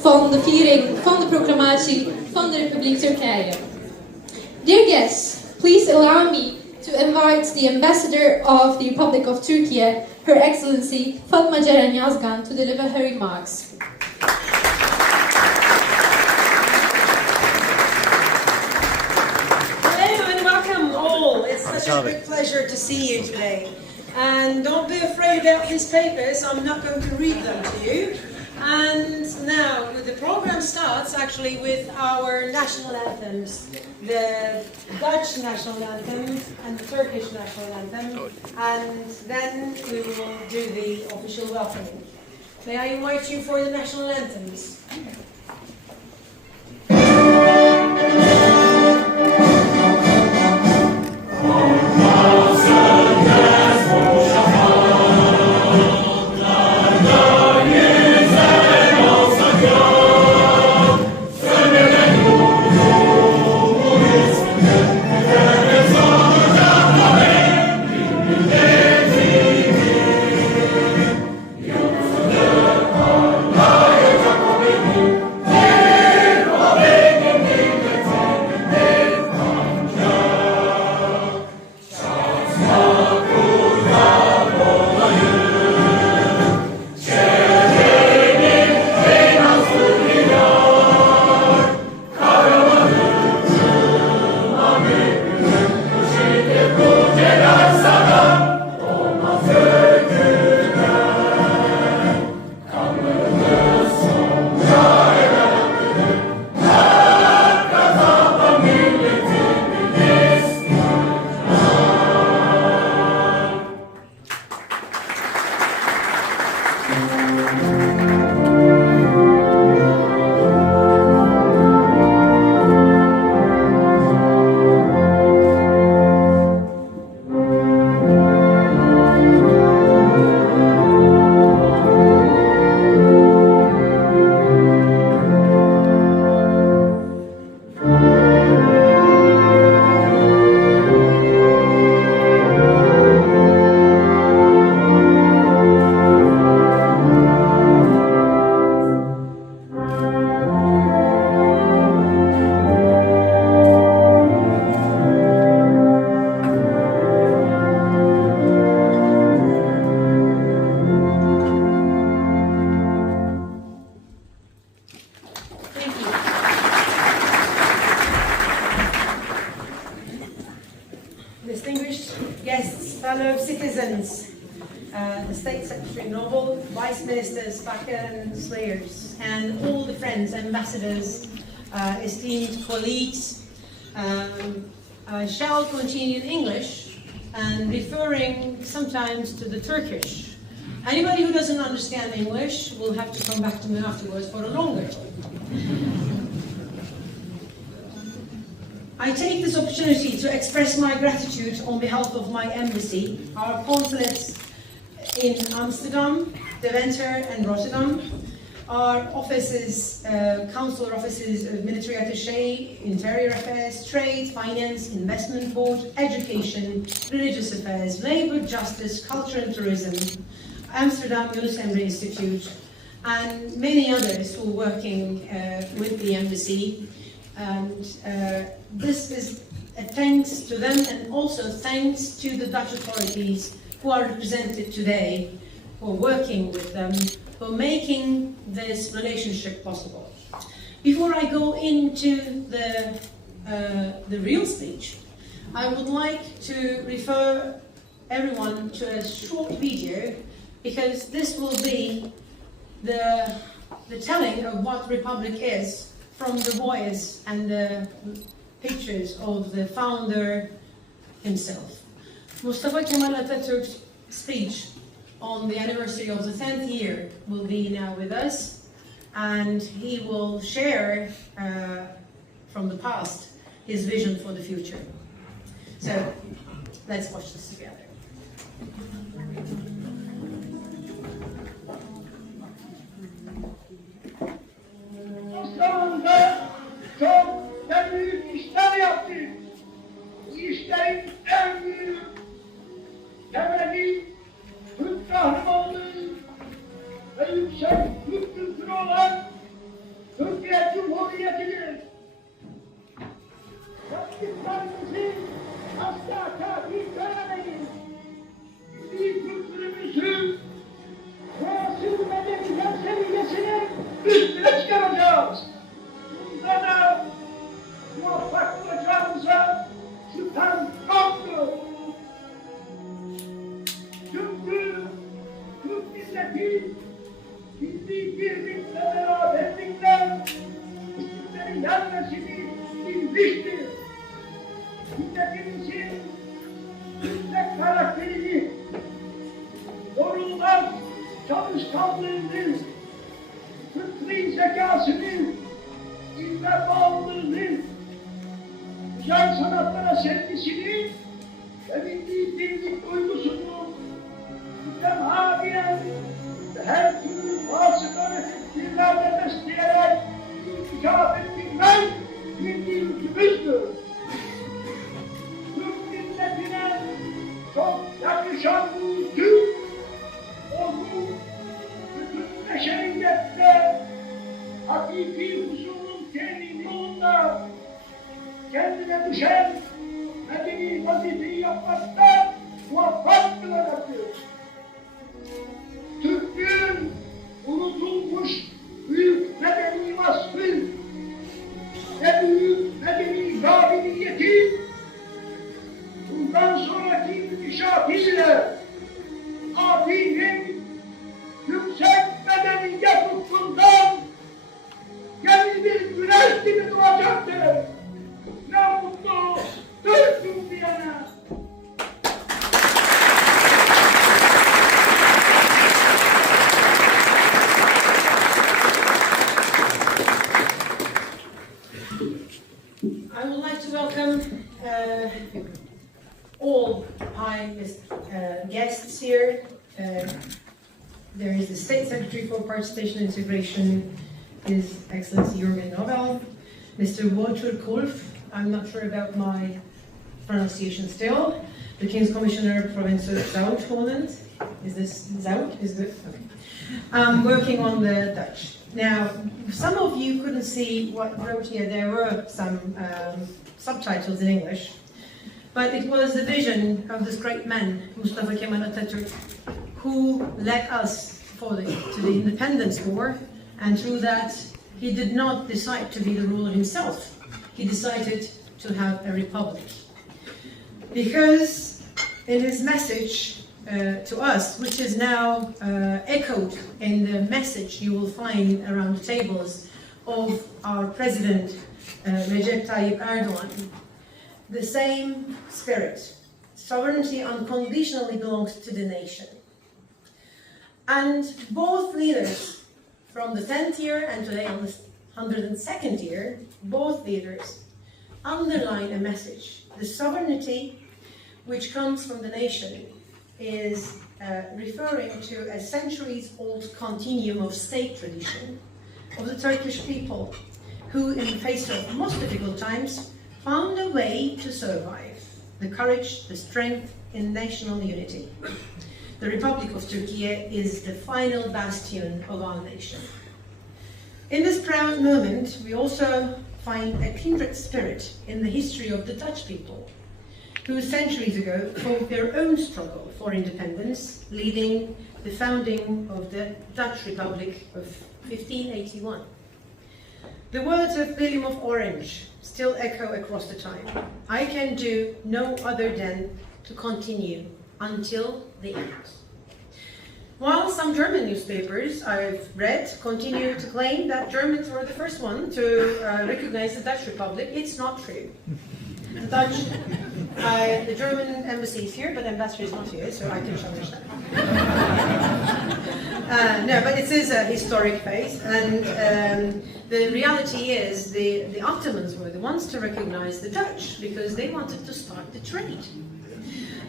van de viering van de proclamatie van de Republiek Turkije. Dear guests, please allow me to invite the Ambassador of the Republic of Turkey, Her Excellency Fatma Ceren Yazgan, to deliver her remarks. Hello and welcome all. It's such a great pleasure to see you today. And don't be afraid about these papers, I'm not going to read them to you. And now the program starts actually with our national anthems, the Dutch national anthem and the Turkish national anthem, and then we will do the official welcoming. May I invite you for the national anthems? Distinguished guests, fellow citizens, the State Secretary Noble, Vice Ministers Bakker and Slayers, and all the friends, ambassadors, esteemed colleagues, I shall continue in English and referring sometimes to the Turkish. Anybody who doesn't understand English will have to come back to me afterwards for a longer talk. I take this opportunity to express my gratitude on behalf of my embassy, our consulates in Amsterdam, Deventer and Rotterdam, our offices, consular offices of military attaché, interior affairs, trade, finance, investment board, education, religious affairs, labor, justice, culture and tourism, Amsterdam Yunus Emre Institute, and many others who are working with the embassy. And this is a thanks to them, and also thanks to the Dutch authorities who are represented today, who are working with them, who are making this relationship possible. Before I go into the real speech, I would like to refer everyone to a short video, because this will be the telling of what Republic is, from the voice and the pictures of the founder himself. Mustafa Kemal Atatürk's speech on the anniversary of the 10th year will be now with us, and he will share from the past his vision for the future. So let's watch this together. Osmanlı'da çok ve büyük işler yaptık. Bu işlerin en büyük temeli Türk kahramanlığı ve yüksek Türk kültürü olan Türkiye Cumhuriyeti'dir. Yaptıklarımızı asla tatil göremeyiz. Milli kültürümüzü doğası medeniyet seviyesine üstüne çıkaracağız. Bunda da muvaffak olacağımıza şüphem yoktur. Çünkü Türk milleti milli birlik ve beraberlikle üstünleri yenmesini bilmiştir. Milletimizin yüksek karakterini, korunmaz çalışkanlığını, fıtri zekasını, ilme bağlılığını, güzel sanatlara sevgisini ve milli birlik duygusunu mütemadiyen ve her türlü vasıta ve fikirlerle besleyerek inkişaf ettirmek milli yükümüzdür. Türk milletine çok yakışan bu Türk, onu bütün beşeriyette hakiki huzurun temin yolunda kendine düşen medeni vazifeyi yapmakta muvaffak kılacaktır. Türklüğün unutulmuş büyük medeni vasfı ve büyük medeni kabiliyeti bundan sonraki inkişafıyla abinin yüksek medeniyet ufkundan yeni bir güneş gibi doğacaktır. Ne mutlu Türk'üm diyene. I would like to welcome all high guests here. There is the State Secretary for Participation and Integration, His Excellency Jürgen Nobel, Mr. Wouter Kolff, I'm not sure about my pronunciation still, the King's Commissioner, Province of Zuid, Holland. Is this Zuid? Is good? Okay. I'm working on the Dutch. Now, some of you couldn't see what wrote here. There were some subtitles in English, but it was the vision of this great man, Mustafa Kemal Atatürk, who led us to the independence war, and through that he did not decide to be the ruler himself. He decided to have a republic. Because in his message to us, which is now echoed in the message you will find around the tables of our president, Recep Tayyip Erdogan, the same spirit. Sovereignty unconditionally belongs to the nation. And both leaders, from the 10th year and today on the 102nd year, both leaders underline a message. The sovereignty which comes from the nation is referring to a centuries-old continuum of state tradition of the Turkish people, who, in the face of most difficult times, found a way to survive. The courage, the strength in national unity. The Republic of Turkey is the final bastion of our nation. In this proud moment, we also find a kindred spirit in the history of the Dutch people, who centuries ago fought their own struggle for independence, leading the founding of the Dutch Republic of 1581. The words of William of Orange still echo across the time. I can do no other than to continue until the end. While some German newspapers I've read continue to claim that Germans were the first one to recognize the Dutch Republic, it's not true. The German embassy is here, but the ambassador is not here, so I can challenge that. No, but it is a historic phase, and the reality is the Ottomans were the ones to recognize the Dutch because they wanted to start the trade.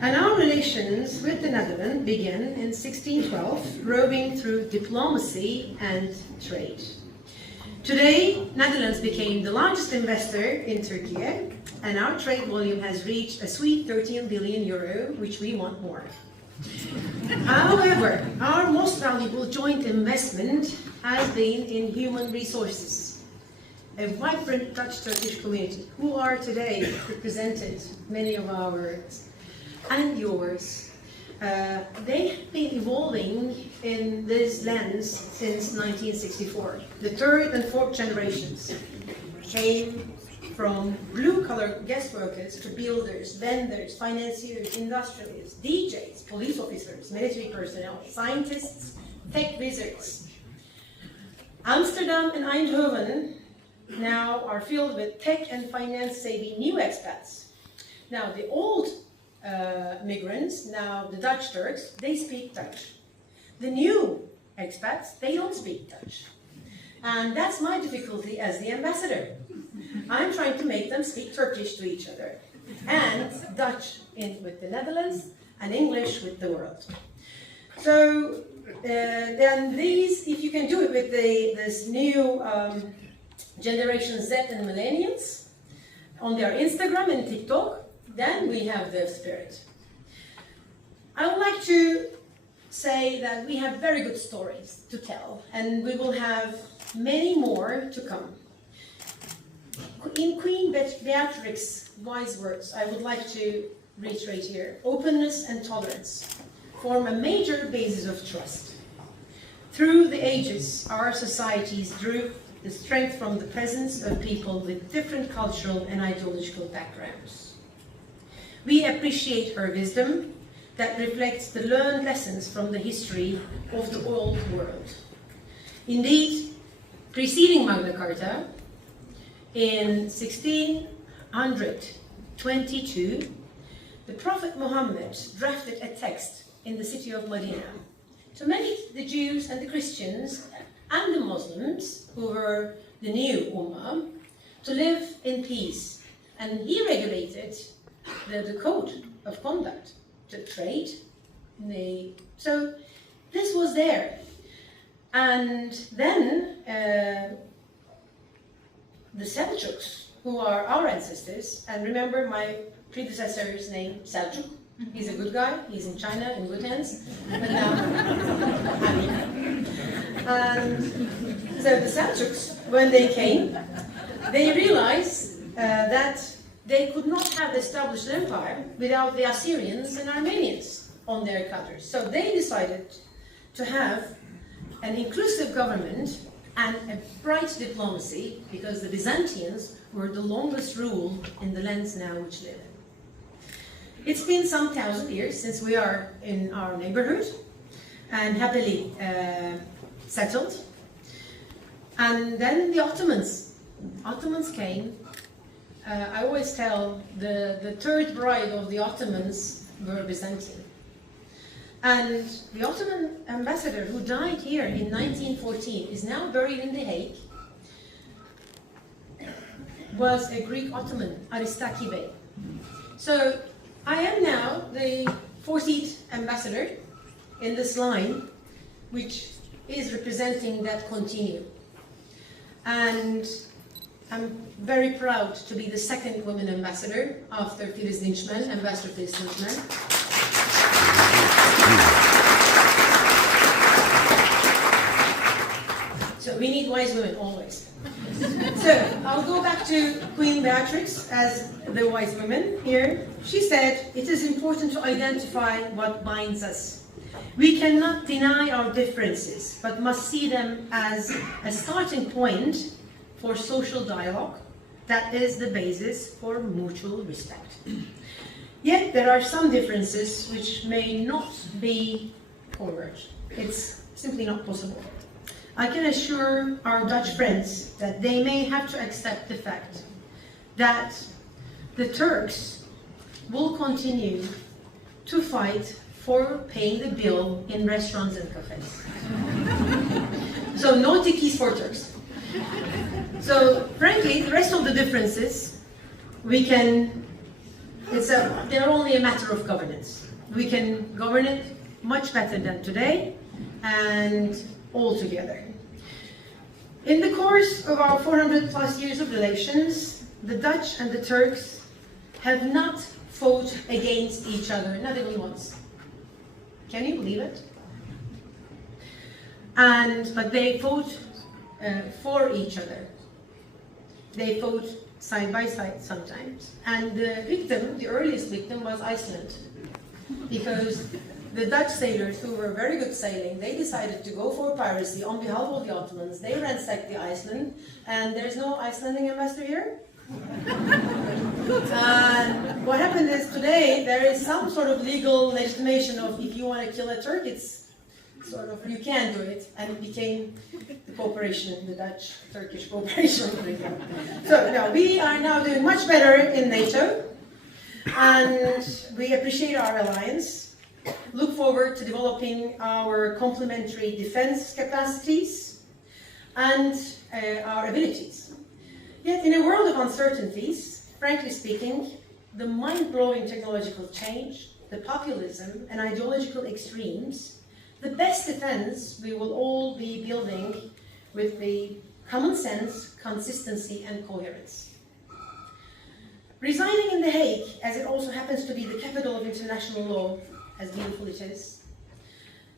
And our relations with the Netherlands began in 1612, roving through diplomacy and trade. Today, Netherlands became the largest investor in Turkey, and our trade volume has reached a sweet 13 billion euro, which we want more. However, our most valuable joint investment has been in human resources. A vibrant Dutch-Turkish community, who are today represented, many of ours, and yours. They have been evolving in these lands since 1964. The third and fourth generations came from blue-collar guest workers to builders, vendors, financiers, industrialists, DJs, police officers, military personnel, scientists, tech wizards. Amsterdam and Eindhoven now are filled with tech and finance-savvy new expats. Now, the old migrants, now the Dutch Turks, they speak Dutch. The new expats, they don't speak Dutch. And that's my difficulty as the ambassador. I'm trying to make them speak Turkish to each other, and Dutch with the Netherlands, and English with the world. So then these, if you can do it with this new Generation Z and Millennials on their Instagram and TikTok, then we have the spirit. I would like to say that we have very good stories to tell, and we will have many more to come. In Queen Beatrix's wise words, I would like to reiterate here, openness and tolerance form a major basis of trust. Through the ages, our societies drew the strength from the presence of people with different cultural and ideological backgrounds. We appreciate her wisdom that reflects the learned lessons from the history of the old world. Indeed, preceding Magna Carta, in 1622, the Prophet Muhammad drafted a text in the city of Medina to make the Jews and the Christians and the Muslims, who were the new Ummah, to live in peace. And he regulated the code of conduct, to trade. So this was there. And then the Seljuks, who are our ancestors, and remember my predecessor's name, Seljuk. He's a good guy, he's in China in good hands, but now I'm here. And so the Seljuks, when they came, they realized that they could not have established an empire without the Assyrians and Armenians on their countries. So they decided to have an inclusive government and a bright diplomacy, because the Byzantines were the longest rule in the lands now which live in. It's been some 1,000 years since we are in our neighborhood and happily settled. And then the Ottomans came. I always tell the third bride of the Ottomans were Byzantine. And the Ottoman ambassador who died here in 1914 is now buried in The Hague, was a Greek Ottoman, Aristaki Bey. So I am now the 14th ambassador in this line, which is representing that continuum. And I'm very proud to be the second woman ambassador after Filiz Dinçmen, Ambassador Filiz Dinçmen. So we need wise women always. So I'll go back to Queen Beatrix as the wise woman here. She said, "It is important to identify what binds us. We cannot deny our differences, but must see them as a starting point for social dialogue that is the basis for mutual respect. Yet there are some differences which may not be converged. It's simply not possible. I can assure our Dutch friends that they may have to accept the fact that the Turks will continue to fight for paying the bill in restaurants and cafes. So no tikis for Turks. So frankly, the rest of the differences, they're only a matter of governance. We can govern it much better than today and all together. In the course of our 400 plus years of relations, the Dutch and the Turks have not fought against each other, not even once. Can you believe it? But they fought for each other. They fought side by side sometimes. And the earliest victim was Iceland. Because the Dutch sailors, who were very good sailing, they decided to go for piracy on behalf of the Ottomans. They ransacked the Iceland, and there's no Icelandic ambassador here. And what happened is today there is some sort of legal legitimation of if you want to kill a Turk, it's sort of, you can do it, and it became the cooperation, the Dutch-Turkish cooperation. So no, we are now doing much better in NATO, and we appreciate our alliance. Look forward to developing our complementary defense capacities and our abilities. Yet in a world of uncertainties, frankly speaking, the mind-blowing technological change, the populism and ideological extremes, the best defense we will all be building with the common sense, consistency and coherence. Residing in The Hague, as it also happens to be the capital of international law, as beautiful it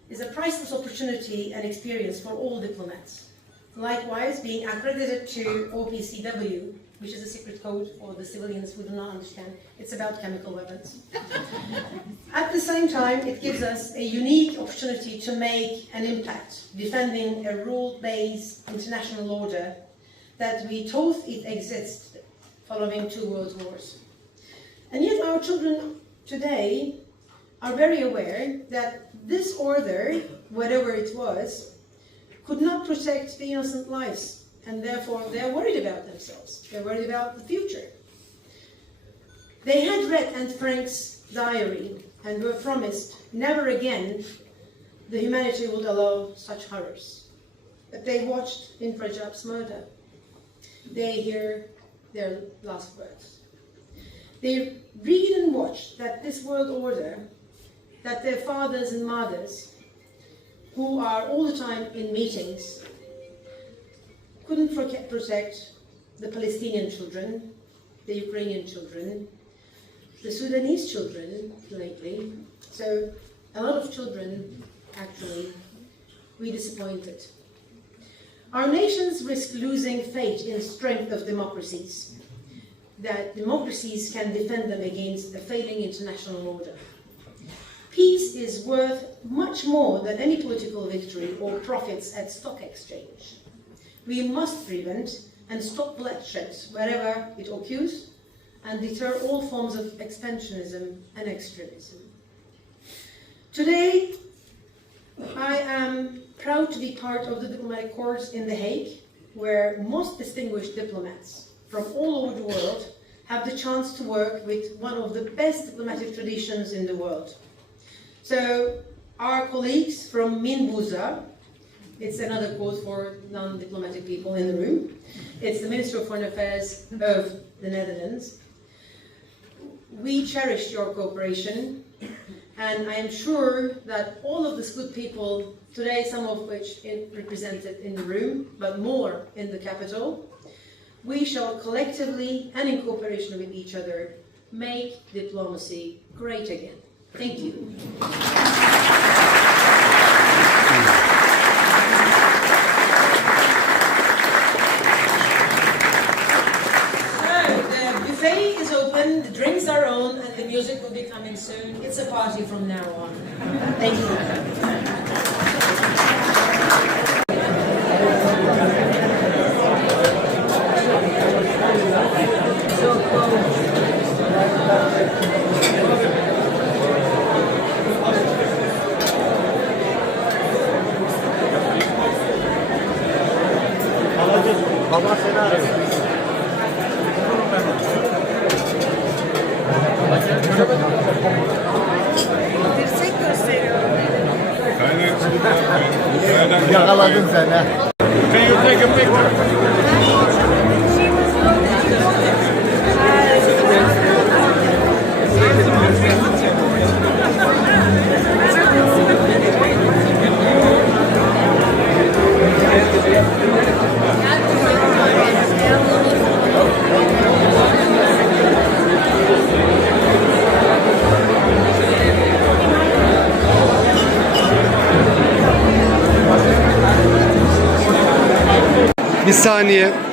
is a priceless opportunity and experience for all diplomats. Likewise, being accredited to OPCW, which is a secret code for the civilians who do not understand, it's about chemical weapons. At the same time, it gives us a unique opportunity to make an impact, defending a rule-based international order that we told it exists following 2 world wars. And yet our children today are very aware that this order, whatever it was, could not protect the innocent lives, and therefore they're worried about themselves. They're worried about the future. They had read Anne Frank's diary and were promised never again the humanity would allow such horrors. But they watched Infrajab's murder. They hear their last words. They read and watch that this world order, that their fathers and mothers, who are all the time in meetings, couldn't protect the Palestinian children, the Ukrainian children, the Sudanese children lately. So a lot of children, actually, we disappointed. Our nations risk losing faith in the strength of democracies, that democracies can defend them against a failing international order. Peace is worth much more than any political victory or profits at stock exchange. We must prevent and stop bloodshed wherever it occurs and deter all forms of expansionism and extremism. Today, I am proud to be part of the diplomatic corps in The Hague, where most distinguished diplomats from all over the world have the chance to work with one of the best diplomatic traditions in the world. So our colleagues from Minbuza, It's another quote for non-diplomatic people in the room. It's the Minister of Foreign Affairs of the Netherlands. We cherish your cooperation, and I am sure that all of these good people today, some of which represented in the room, but more in the capital, we shall collectively and in cooperation with each other make diplomacy great again. Thank you. The drinks are on and the music will be coming soon. It's a party from now on. Thank you. Baba seni arıyor. Dirsek gösteriyor. Yakaladın sen ha. Bir saniye.